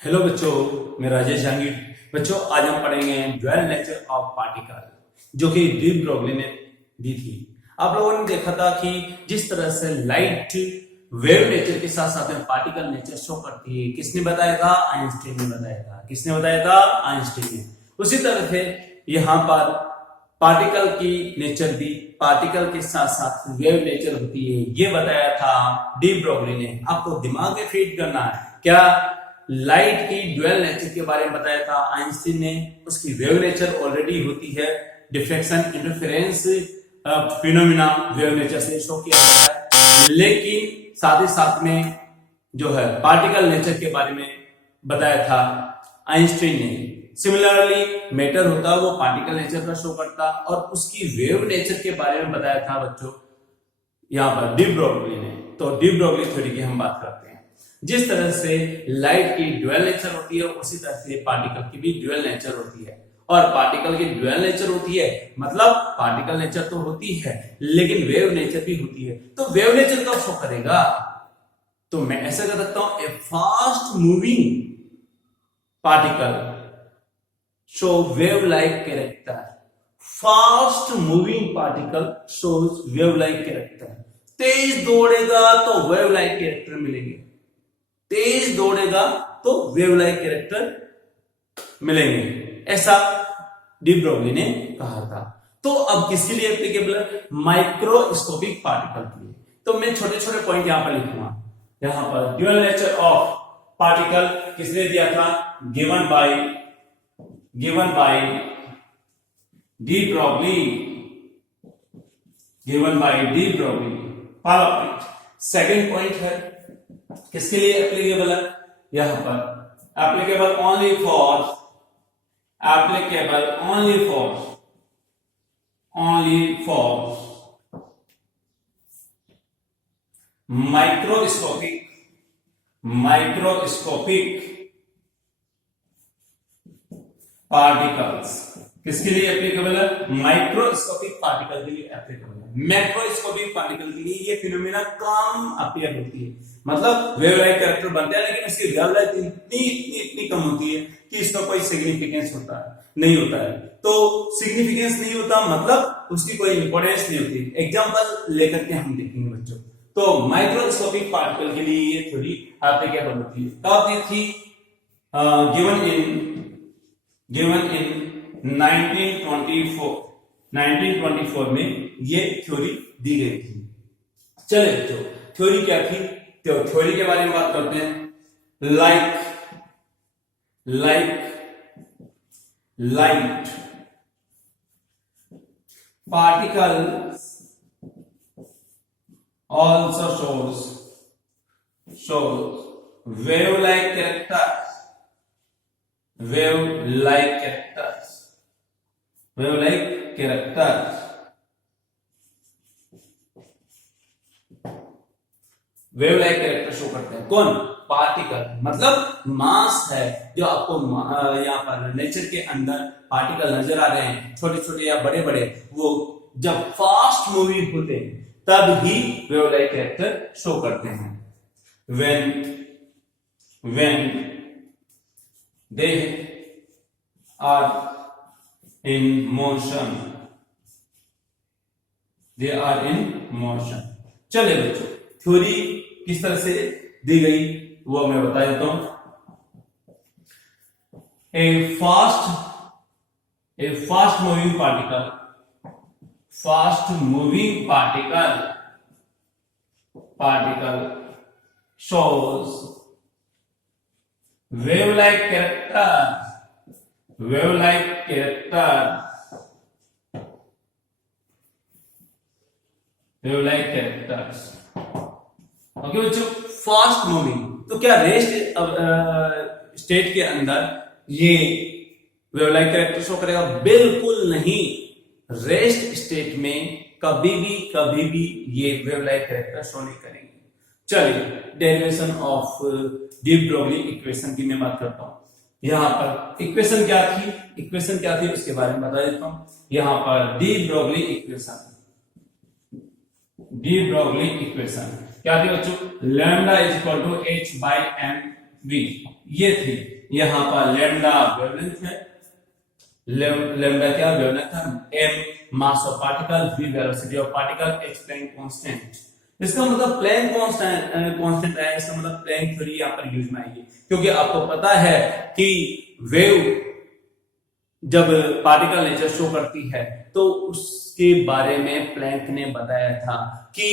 Hello बच्चों, मैं राजेश जहांगीर। बच्चों, आज हम पढ़ेंगे ड्वेल नेचर ऑफ पार्टिकल, जो कि डी ब्रोगली ने दी थी। आप लोगों ने देखा था कि जिस तरह से लाइट वेव नेचर के साथ साथ में पार्टिकल नेचर शो करती है, किसने बताया था? आइंस्टीन ने बताया था। किसने बताया था? आइंस्टीन ने। उसी तरह से यहाँ पर पार्टिकल की नेचर भी, पार्टिकल के साथ साथ वेव नेचर होती है, ये बताया था डी ब्रोगली ने। आपको दिमाग में फीड करना है क्या? लाइट की ड्वेल नेचर के बारे में बताया था आइंस्टीन ने। उसकी वेव नेचर ऑलरेडी होती है, diffraction interference phenomena wave nature से शो किया जाता है, लेकिन साथ ही साथ में जो है पार्टिकल नेचर के बारे में बताया था आइंस्टीन ने। सिमिलरली मैटर होता है वो पार्टिकल नेचर का शो करता, और उसकी वेव नेचर के बारे में बताया था बच्चों यहाँ पर डी ब्रोगली ने। तो डी ब्रोगली थ्योरी की हम बात करते हैं। जिस तरह से लाइट की ड्वेल नेचर होती है, उसी तरह से पार्टिकल की भी ड्वेल नेचर होती है। और पार्टिकल की ड्वेल नेचर होती है मतलब पार्टिकल नेचर तो होती है, लेकिन वेव नेचर भी होती है। तो वेव नेचर कब शो करेगा? तो मैं ऐसा कर सकता हूं, a fast moving particle show wave like character. Fast moving particle shows wave like character. तेज दौड़ेगा तो वेव लाइक कैरेक्टर मिलेंगे, तेज दौड़ेगा तो वेव लाइक कैरेक्टर मिलेंगे, ऐसा डी ब्रोगली ने कहा था। तो अब किसके लिए एप्लीकेबल है? माइक्रोस्कोपिक पार्टिकल के लिए। तो मैं छोटे छोटे पॉइंट यहां पर लिखूंगा। यहां पर ड्यूअल नेचर ऑफ पार्टिकल किसने दिया था? Given by de Broglie, given by de Broglie. पहला पॉइंट। सेकंड पॉइंट है किसके लिए एप्लीकेबल है? यहां पर applicable only for microscopic particles. किसके लिए एप्लीकेबल है? माइक्रोस्कोपिक पार्टिकल के लिए एप्लीकेबल है। मैक्रोस्कोपिक पार्टिकल के लिए ये फिनोमेना कम अपीयर होती है, मतलब वेव लाइक कैरेक्टर बनते हैं, लेकिन इसकी रियल लाइफ इतनी कम होती है कि इसका कोई सिग्निफिकेंस नहीं होता है। तो सिग्निफिकेंस नहीं होता मतलब उसकी कोई इंपॉर्टेंस नहीं होती। एग्जांपल लेकर के हम देखेंगे बच्चों। तो माइक्रोस्कोपिक पार्टिकल के लिए ये थ्योरी एप्लीकेबल होती है। कब दी थी? गिवन इन 1924 में ये थ्योरी दी गई थी। चले बच्चों, थ्योरी क्या थी? तो थ्योरी के बारे में बात करते हैं। Light particles also shows wave-like characters. Wave-like characters show करते हैं। कौन? पार्टिकल, मतलब मास है जो आपको यहाँ पर नेचर के अंदर पार्टिकल नजर आ रहे हैं, छोटे छोटे या बड़े बड़े, वो जब फास्ट मूविंग होते हैं तब ही वेव लाइक कैरेक्टर शो करते हैं। when they are in motion, चले बच्चों, थ्योरी किस तरह से दी गई वो मैं बता देता हूं। A fast moving particle shows wave like characters। Okay बच्चों, फास्ट मूविंग तो क्या रेस्ट स्टेट के अंदर ये वेव लाइक कैरेक्टर शो करेगा? बिल्कुल नहीं। रेस्ट स्टेट में कभी भी ये वेव लाइक कैरेक्टर शो नहीं करेंगे। चलिए, derivation of de Broglie equation की मैं बात करता हूं। यहाँ पर इक्वेशन क्या थी उसके बारे में बता देता हूं। यहाँ पर डी ब्रोगली इक्वेशन क्या थी बच्चों? Lambda is equal to h by m v, ये थी। यहाँ पर लैम्डा वेवलेंथ है, लैम्डा क्या वेवलेंथ है, m mass of particle, v velocity of particle, h Planck constant. इसका मतलब प्लैंक कांस्टेंट है, इसका मतलब प्लैंक थ्योरी यहाँ पर यूज में आएगी, क्योंकि आपको पता है कि वेव जब पार्टिकल नेचर शो करती है तो उसके बारे में प्लैंक ने बताया था कि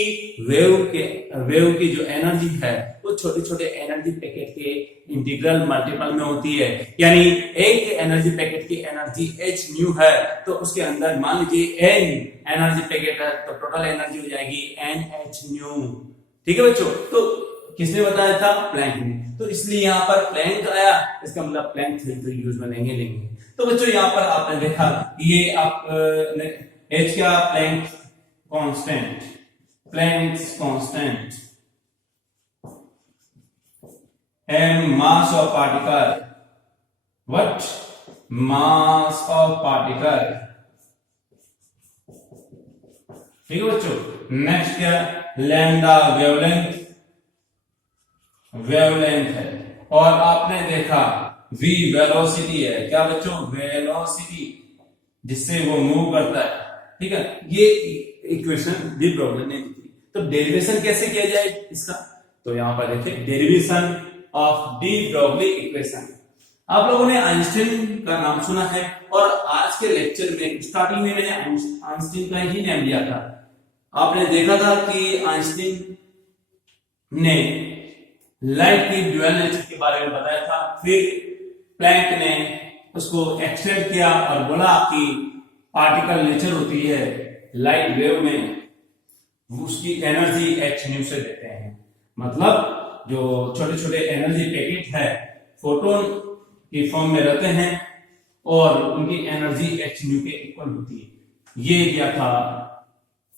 वेव की जो एनर्जी है वो छोटे छोटे एनर्जी पैकेट के इंटीग्रल मल्टीपल में होती है। यानी एक एनर्जी पैकेट की एनर्जी h न्यू है तो उसके अंदर मान लीजिए n एनर्जी पैकेट है तो टोटल एनर्जी हो जाएगी NH न्यू। ठीक है बच्चों, तो किसने बताया था, प्लैंक ने। तो इसलिए यहाँ पर प्लैंक आया, इसका मतलब प्लैंक थ्योरी यूज में लेंगे। तो बच्चों यहाँ पर आपने देखा ये आप h क्या, Planck constant, Planck's constant, m mass of particle, what, mass of particle. ठीक है बच्चों, नेक्स्ट क्या, लैम्डा वेवलेंथ, वेवलेंथ है। और आपने देखा v वेलोसिटी है, क्या बच्चों, वेलोसिटी, जिससे वो मूव करता है। ठीक है, ये इक्वेशन डी ब्रोगली ने दी थी। तो डेरिवेशन कैसे किया जाए इसका, तो यहां पर देखिए derivation of de Broglie equation. आप लोगों ने आइंस्टीन का नाम सुना है और आज के लेक्चर में स्टार्टिंग में मैंने आइंस्टीन का ही नाम लिया था। आपने देखा था कि आइंस्टीन ने लाइट की ड्यूअल नेचर के बारे में बताया था, फिर प्लैंक ने उसको एक्सटेंड किया और बोला कि पार्टिकल नेचर होती है लाइट वेव में, उसकी एनर्जी h न्यू से देते हैं। मतलब जो छोटे छोटे एनर्जी पैकेट है फोटोन की फॉर्म में रहते हैं और उनकी एनर्जी h न्यू के इक्वल होती है, ये दिया था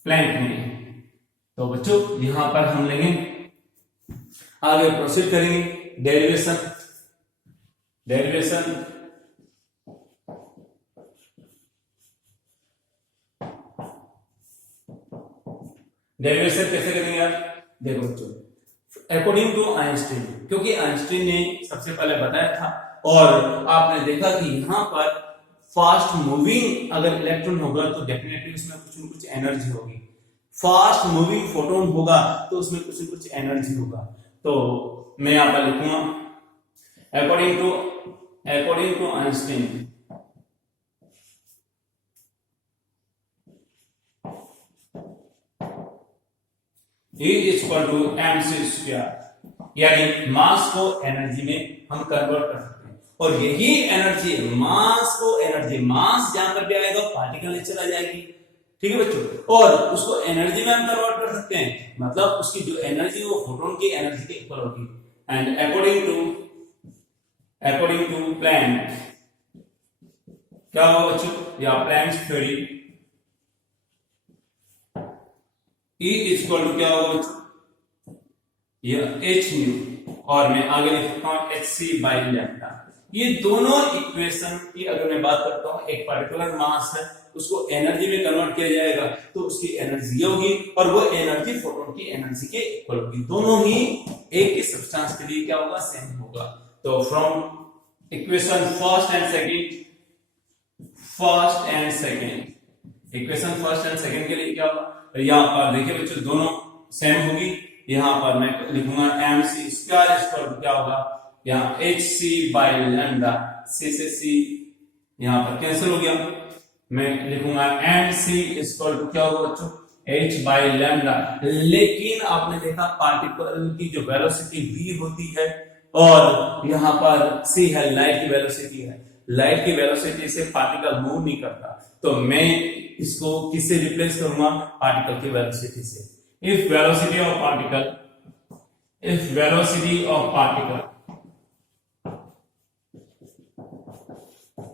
प्लैंक ने। तो बच्चों यहां पर हम लेंगे, आगे प्रोसीड करेंगे, डेरिवेशन। डेरिवेशन डेरिवेशन कैसे करेंगे यार, देखो बच्चों, अकॉर्डिंग टू आइंस्टीन, क्योंकि आइंस्टीन ने सबसे पहले बताया था और आपने देखा कि यहां पर फास्ट मूविंग अगर इलेक्ट्रॉन होगा तो डेफिनेटली उसमें कुछ न कुछ एनर्जी होगी, फास्ट मूविंग फोटोन होगा तो उसमें कुछ न कुछ एनर्जी होगा। तो मैं यहां पर लिखूंगा according to Einstein E equal to mc², यानी मास को एनर्जी में हम कन्वर्ट कर सकते हैं और यही एनर्जी मास को एनर्जी, मास जहां पर भी आएगा पार्टिकल नेचर आ जाएगी। ठीक है बच्चों, और उसको एनर्जी में हम कन्वर्ट कर सकते हैं, मतलब उसकी जो एनर्जी वो फोटोन की एनर्जी के इक्वल होगी। एंड अकॉर्डिंग टू प्लैंक, क्या होगा बच्चों, या Planck's theory, E equal to क्या होगा बच्चों, यह h न्यू और मैं आगे लिखता हूं hc/λ। ये दोनों इक्वेशन की अगर मैं बात करता हूं, एक पर्टिकुलर मास है उसको एनर्जी में कन्वर्ट किया जाएगा तो उसकी एनर्जी होगी और वो एनर्जी फोटोन की एनर्जी के इक्वल होगी। दोनों ही एक ही सब्सटेंस के लिए क्या होगा, सेम होगा। तो from equation first and second के लिए क्या होगा, यहाँ पर देखिए बच्चों दोनों सेम होगी। यहाँ पर मैं लिखूंगा mc² क्या होगा, यहाँ hc/λ, c से c यहाँ पर कैंसिल हो गया, मैं लिखूंगा mc क्या होगा बच्चों, h/λ। लेकिन आपने देखा पार्टिकल की जो वेलोसिटी v होती है और यहाँ पर c है, लाइट की वेलोसिटी है, लाइट की वेलोसिटी से पार्टिकल मूव नहीं करता, तो मैं इसको किससे रिप्लेस करूंगा, पार्टिकल की वेलोसिटी से। If velocity of particle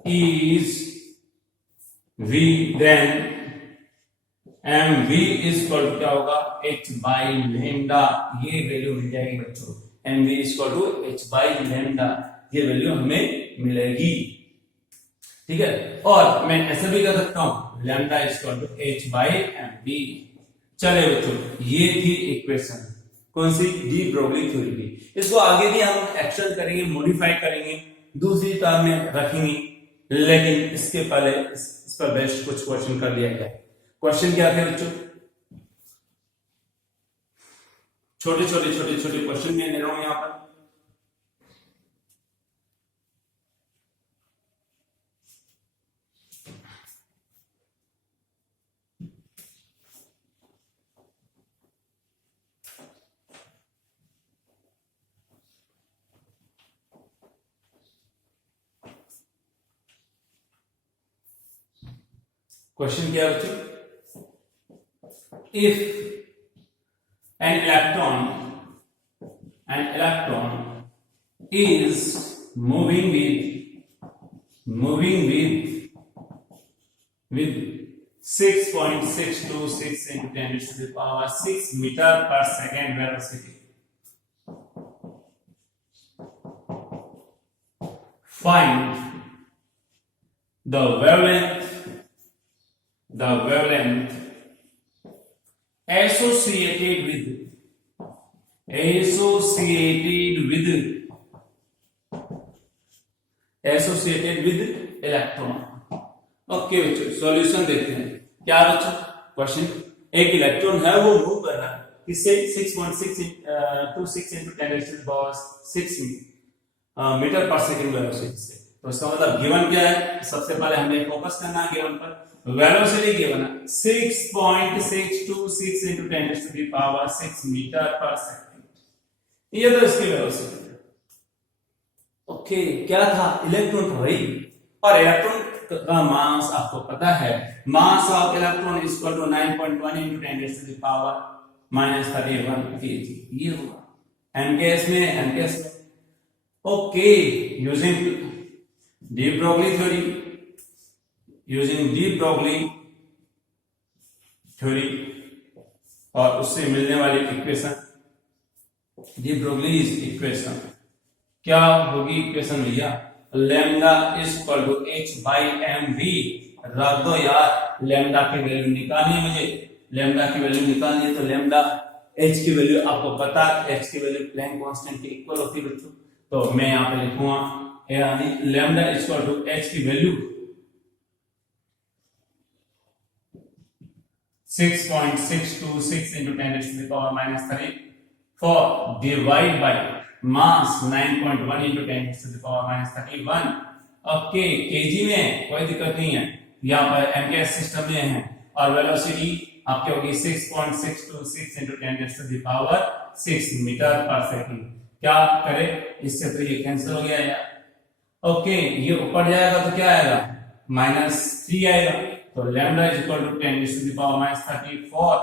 is v, then mv equal क्या होगा, h/λ। ये वैल्यू मिल जाएगी बच्चों, mv इक्वल टू h/λ, ये वैल्यू हमें मिलेगी। ठीक है, और मैं ऐसा भी कर सकता हूं λ इक्वल टू h/mv। चले बच्चों, ये थी इक्वेशन। कौन सी? डी ब्रोगली थ्योरी की। इसको आगे भी हम एक्शन करेंगे, मॉडिफाई करेंगे, दूसरी टर्म में रखेंगे, लेकिन इसके पहले इस पर बेस्ड कुछ क्वेश्चन कर लिया गया। क्वेश्चन क्या थे बच्चों? छोटे क्वेश्चन में ले रहा हूं यहां पर। क्वेश्चन क्या है बच्चों? If an electron is moving with 6.626 into 10 to the power 6 meter per second velocity, find the wavelength associated with electron. Okay बच्चों, सॉल्यूशन देखते हैं। क्या बच्चों क्वेश्चन? एक इलेक्ट्रॉन है, वो मूव कर रहा है किससे? 6.626 into 10 to the power 6 metre पर सेकंड वेलोसिटी से। तो इसका मतलब गिवन क्या है? सबसे पहले हमें फोकस करना है गिवन पर। वेलोसिटी गिवन है 6.626 into 10 to the power 6 metre पर सेकंड। ये तो इसकी वेलोसिटी है। ओके, क्या था? इलेक्ट्रॉन था भाई। और इलेक्ट्रॉन का मास आपको पता है, mass of electron is equal to 9.1 into 10 to the power -31 kg। ये होगा एमकेएस में। Okay, using de Broglie theory और उससे मिलने वाली इक्वेशन, डी ब्रोगलीज इक्वेशन क्या होगी? इक्वेशन भैया lambda is equal to h/mv। रख दो यार, लैम्डा की वैल्यू निकालनी है मुझे। लैम्डा की वैल्यू निकालनी है तो लैम्डा h की वैल्यू आपको पता है, h की वैल्यू प्लैंक कांस्टेंट के इक्वल होती है बच्चों। तो मैं यहां पे लिखूंगा यानी lambda is equal to h की value 6.626 into 10 to the power -34 divide by mass 9.1 into 10 to the power -31। Okay, kg में कोई दिक्कत नहीं है, यहाँ पर एमकेएस सिस्टम में है। और वेलोसिटी आपकी होगी 6.626 into 10 to the power 6 metre पर सेकंड। क्या करे? इससे तो ये कैंसिल हो गया यार। ओके, ये ऊपर जाएगा तो क्या आएगा? -3 आएगा। तो lambda is equal to 10 to the power -34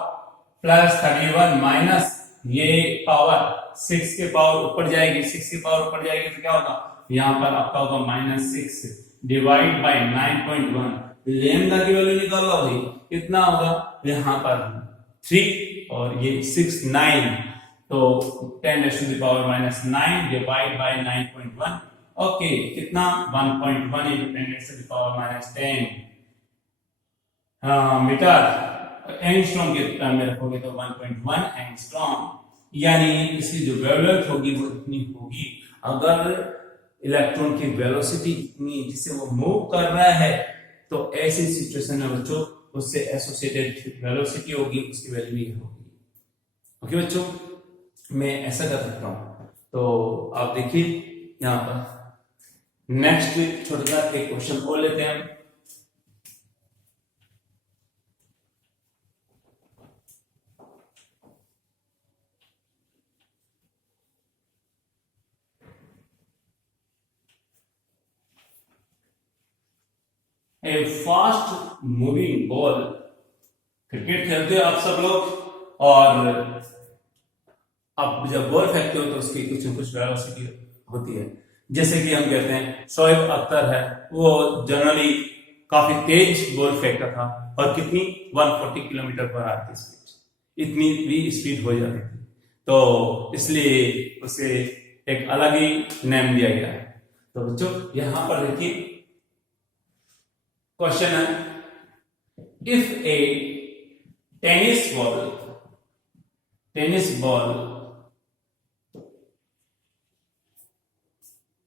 plus 31 minus ये पावर 6 के पावर ऊपर जाएगी, 6 के पावर ऊपर जाएगी तो क्या होगा? यहाँ पर आपका होगा -6 डिवाइड बाय 9.1। लैम्डा की वैल्यू निकाल लो भाई, कितना होगा? यहाँ पर 3 और ये 6 9, तो 10 to the power -9 divide by 9.1। Okay, कितना? 1.1 into 10 to the power -10 metre. Angstrom के टर्म में रखोगे तो 1.1 एंगस्ट्रॉम, यानी इसकी जो वेवलेंथ होगी वो इतनी होगी। अगर इलेक्ट्रॉन की वेलोसिटी इतनी जिससे वो मूव कर रहा है, तो ऐसी सिचुएशन में बच्चों उससे एसोसिएटेड वेलोसिटी होगी, उसकी वैल्यू ये होगी। ओके बच्चों, मैं ऐसा कर सकता हूं। तो आप देखिए यहां पर नेक्स्ट छोटा सा एक क्वेश्चन और लेते हैं हम। ए फास्ट मूविंग बॉल। क्रिकेट खेलते हो आप सब लोग, और आप जब बॉल फेंकते हो तो उसकी कुछ न कुछ वेलोसिटी होती है। जैसे कि हम कहते हैं शोएब अख्तर है, वो जनरली काफी तेज बॉल फेंकता था और कितनी 140 किलोमीटर पर आवर की स्पीड, इतनी भी स्पीड हो जाती थी। तो इसलिए उसे एक अलग ही नेम दिया गया है। तो बच्चों यहां पर देखिए क्वेश्चन है, if A tennis ball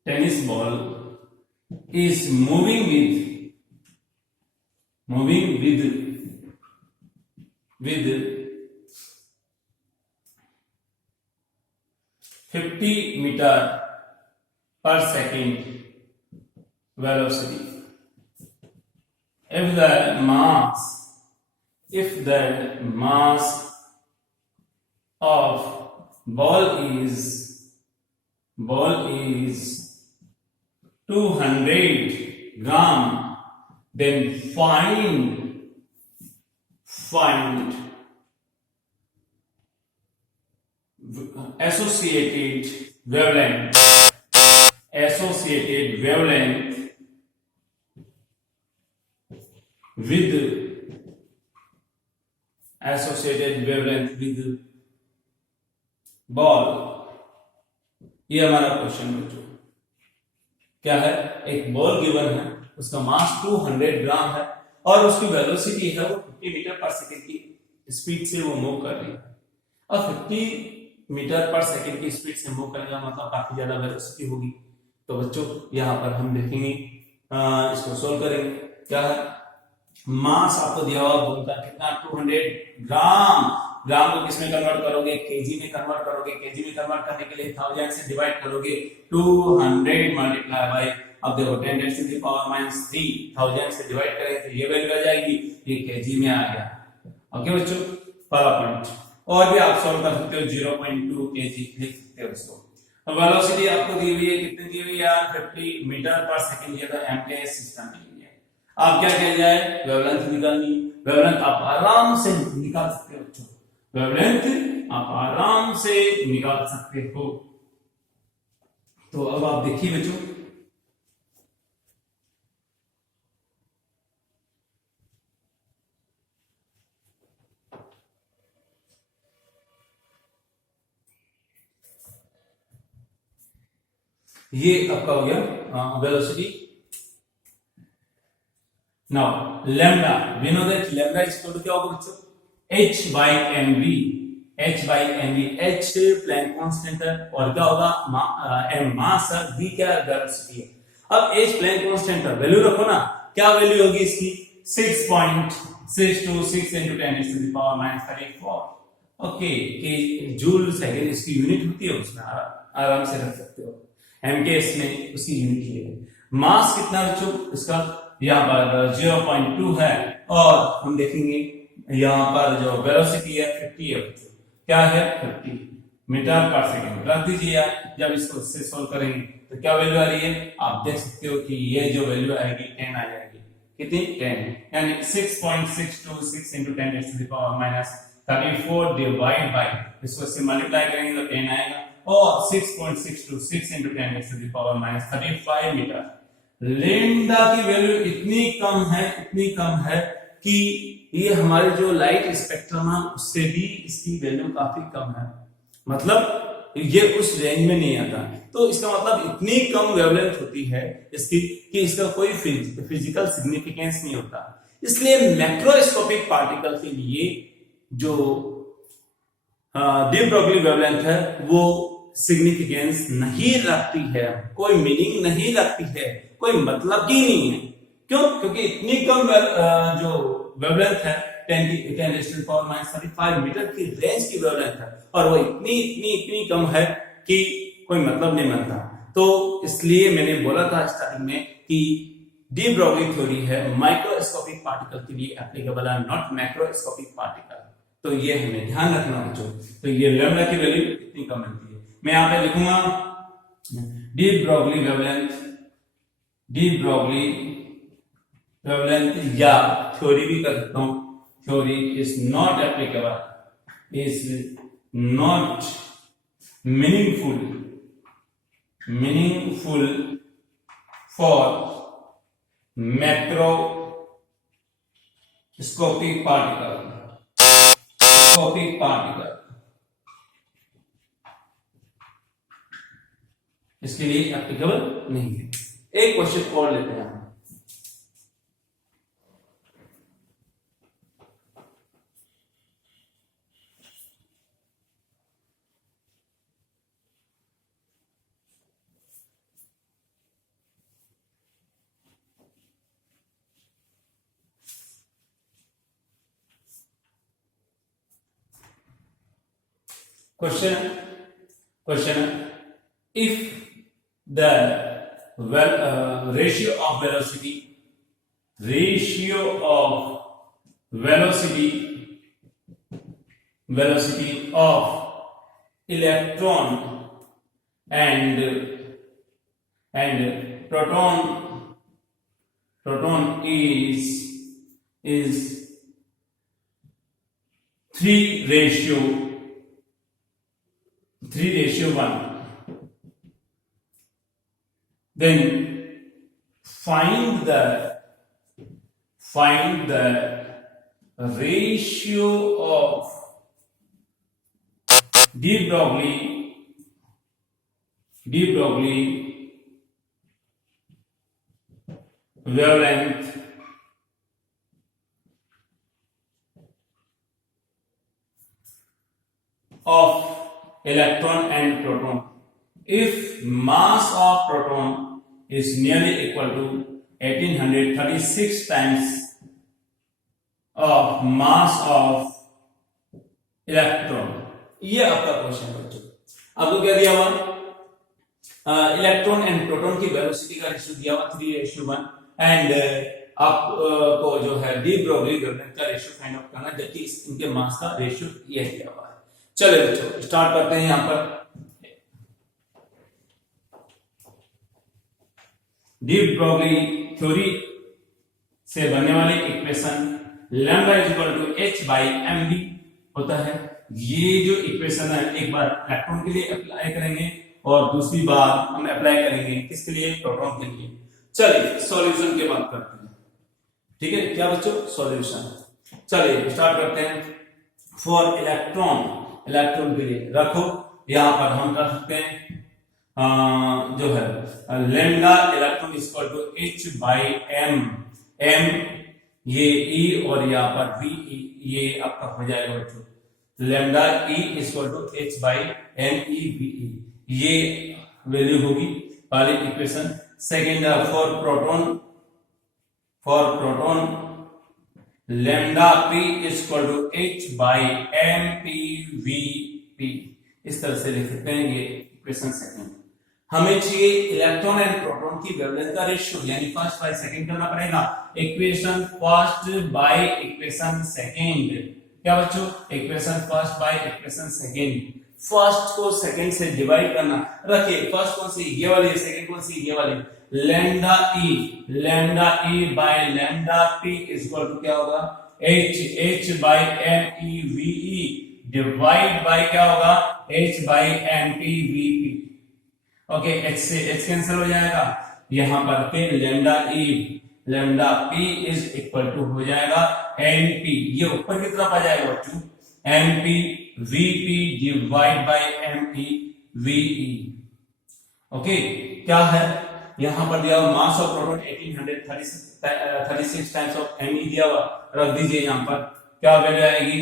tennis ball is moving with 50 meter per second velocity. If the mass of ball is 200 gram, then find associated wavelength with ball. ये हमारा क्वेश्चन बच्चों क्या है, एक बॉल गिवन है, उसका मास 200 ग्राम है और उसकी वेलोसिटी है वो 50 मीटर पर सेकंड की स्पीड से वो मूव कर रही है। और 50 मीटर पर सेकंड की स्पीड से मूव करेगा मतलब काफी ज्यादा वेलोसिटी होगी। तो बच्चों यहाँ पर हम देखेंगे, इसको सोल्व करेंगे। क्या है, मास आपको दिया हुआ बॉल का कितना, 200 ग्राम। ग्राम को किसमें कन्वर्ट करोगे, केजी में कन्वर्ट करोगे। केजी में कन्वर्ट करने के लिए 1000 से डिवाइड करोगे, 200 मल्टीप्लाई बाय, अब देखो 10 raised to the power -3, 1000 से डिवाइड करें तो ये वैल्यू आ जाएगी, ये केजी में आ गया। ओके बच्चों, पहला पॉइंट। और भी आप सॉल्व कर सकते हो, 0.2 केजी लिख सकते हो इसको। अब वेलोसिटी आपको दी हुई है, कितनी दी हुई है यार, 50 मीटर पर सेकंड, ये तो एमकेएस सिस्टम में है। आप क्या किया जाए, वेवलेंथ निकालनी। वेवलेंथ आप आराम से निकाल सकते हो बच्चों, वेवलेंथ आप आराम से निकाल सकते हो। तो अब आप देखिए बच्चों, ये आपका हो गया velocity. Now lambda, we know that lambda is equal to क्या होगा बच्चों, h by mv। h Planck constant है और क्या होगा, m मास है, v क्या वेलोसिटी है। अब h प्लैंक कांस्टेंट है, वैल्यू रखो ना, क्या वैल्यू होगी इसकी, 6.626 into 10 to the power -34। Okay, कि जूल सेकंड इसकी यूनिट होती है, उसमें आराम से रख सकते हो। एमकेएस में उसकी यूनिट है। मास कितना बच्चों इसका, यहाँ पर 0.2 है और हम देखेंगे यहाँ पर जो वेलोसिटी है 50 है बच्चों। क्या है, 50 मीटर पर सेकंड। रख दीजिए यार, जब इसको इससे सोल्व करेंगे तो क्या वैल्यू आ रही है, आप देख सकते हो कि ये जो वैल्यू आएगी 10 आ जाएगी। कितनी, 10, यानी 6.626 into 10 raised to the power -34 divide by, इसको इससे मल्टीप्लाई करेंगे तो 10 आएगा, और 6.626 into 10 raised to the power -35 metre. Lambda की वैल्यू इतनी कम है कि ये हमारे जो लाइट स्पेक्ट्रम है उससे भी इसकी वैल्यू काफी कम है, मतलब ये उस रेंज में नहीं आता। तो इसका मतलब इतनी कम वेवलेंथ होती है इसकी कि इसका कोई फिजिकल सिग्निफिकेंस नहीं होता। इसलिए मैक्रोस्कोपिक पार्टिकल के लिए जो डी ब्रोगली वेवलेंथ है वो सिग्निफिकेंस नहीं रखती है, कोई मीनिंग नहीं रखती है, कोई मतलब ही नहीं है। क्यों, क्योंकि इतनी कम जो वेवलेंथ है 10⁻⁵ मीटर की रेंज की वेवलेंथ है और वो इतनी कम है कि कोई मतलब नहीं बनता। तो इसलिए मैंने बोला था स्टार्टिंग में कि डी ब्रोगली थ्योरी है माइक्रोस्कोपिक पार्टिकल के लिए एप्लीकेबल है, नॉट मैक्रोस्कोपिक पार्टिकल। तो ये हमें ध्यान रखना बच्चों। तो ये लैम्डा की वैल्यू इतनी कम मिलती है। मैं यहाँ पे लिखूंगा डी ब्रोगली वेवलेंथ या थ्योरी भी कर सकता हूं, theory is not applicable, is not meaningful for macroscopic particle. इसके लिए एप्लीकेबल नहीं है। एक क्वेश्चन और लेते हैं। Question if the ratio of velocity of electron and proton is 3:1, then find the ratio of de Broglie wavelength of electron and proton. If mass of proton is nearly equal to 1836 times of mass of electron, ये आपका question है बच्चों। आपको क्या दिया हुआ, electron and proton की velocity का रेशियो दिया हुआ 3:1 एंड आपको जो है डी ब्रोगली वेवलेंथ का रेशियो फाइंड आउट करना, जबकि इनके मास का रेशियो ये दिया हुआ है। चलो बच्चों स्टार्ट करते हैं। यहां पर डी ब्रोगली थ्योरी से बनने वाली इक्वेशन लैम्डा =h/mv होता है। ये जो इक्वेशन है एक बार इलेक्ट्रॉन के लिए अप्लाई करेंगे और दूसरी बार हम अप्लाई करेंगे किसके लिए, प्रोटॉन के लिए। चलिए सॉल्यूशन की बात करते हैं, ठीक है क्या बच्चों, सॉल्यूशन। चलिए स्टार्ट करते हैं। फॉर इलेक्ट्रॉन के लिए रखो, यहां पर हम रख सकते हैं जो है लैम्डा इलेक्ट्रॉन h/m, m ये E और यहाँ पर V ये आपका हो जाएगा बच्चों लैम्डा E h/mEVE, ये वैल्यू होगी पहली equation. Second for proton lambda P h/mPVP, इस तरह से लिख सकते हैं ये इक्वेशन सेकेंड। हमें चाहिए इलेक्ट्रॉन एंड प्रोटॉन की वेवलेंथ का रेशियो, यानी फर्स्ट बाय सेकंड करना पड़ेगा। Equation first by equation second, क्या बच्चों, equation first by equation second. First को सेकंड से डिवाइड करना, रखिए फर्स्ट कौन सी, ये वाली, सेकंड कौन सी, ये वाली। Lambda E by lambda P equal to क्या होगा, h/mEVE डिवाइड बाय क्या होगा, h/mPVP। ओके h से h कैंसिल हो जाएगा, यहां पर फिर lambda P is equal to हो जाएगा mp, ये ऊपर की तरफ आ जाएगा बच्चों, mPVP divide by mPVE। Okay क्या है, यहां पर दिया हुआ mass of proton 1836 times of me दिया हुआ, रख दीजिए यहां पर क्या वैल्यू आएगी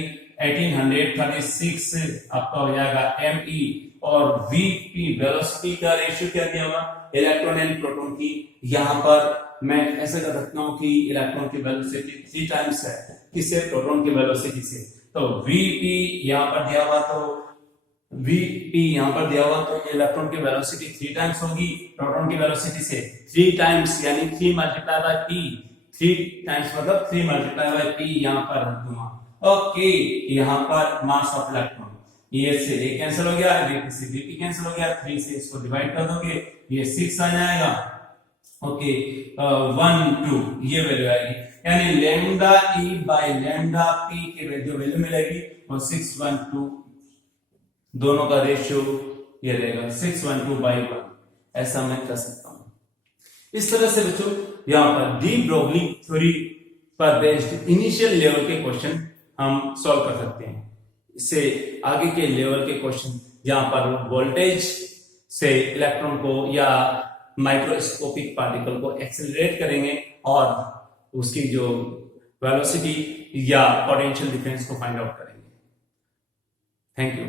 1836 आपका हो जाएगा me, और Vp वेलोसिटी का रेशियो क्या दिया हुआ इलेक्ट्रॉन एंड प्रोटॉन की। यहां पर मैं ऐसे कर सकता हूं कि इलेक्ट्रॉन की वेलोसिटी 3 टाइम्स है किससे, प्रोटॉन की वेलोसिटी से। तो Vp यहां पर दिया हुआ, तो Vp यहां पर दिया हुआ, तो इलेक्ट्रॉन की वेलोसिटी 3 टाइम्स होगी प्रोटॉन की वेलोसिटी से, 3 टाइम्स यानी 3 मल्टीप्लाई बाय P, 3 टाइम्स मतलब 3 मल्टीप्लाई बाय P यहां पर रख दूंगा। ओके यहां पर मास ऑफ इलेक्ट्रॉन, ये से ये कैंसिल हो गया, Vp से Vp कैंसिल हो गया, 3 से इसको डिवाइड कर दोगे ये 6 आ जाएगा। ओके 1 2 ये वैल्यू आएगी, यानी lambda E by lambda P की जो वैल्यू मिलेगी वो 612, दोनों का रेशियो ये रहेगा 612/1, ऐसा मैं कर सकता हूं। इस तरह से बच्चों यहाँ पर डी ब्रोगली थ्योरी पर बेस्ड इनिशियल लेवल के क्वेश्चन हम सॉल्व कर सकते हैं। इससे आगे के लेवल के क्वेश्चन जहां पर वोल्टेज से इलेक्ट्रॉन को या माइक्रोस्कोपिक पार्टिकल को एक्सेलरेट करेंगे और उसकी जो वेलोसिटी या पोटेंशियल डिफरेंस को फाइंड आउट करेंगे। Thank you.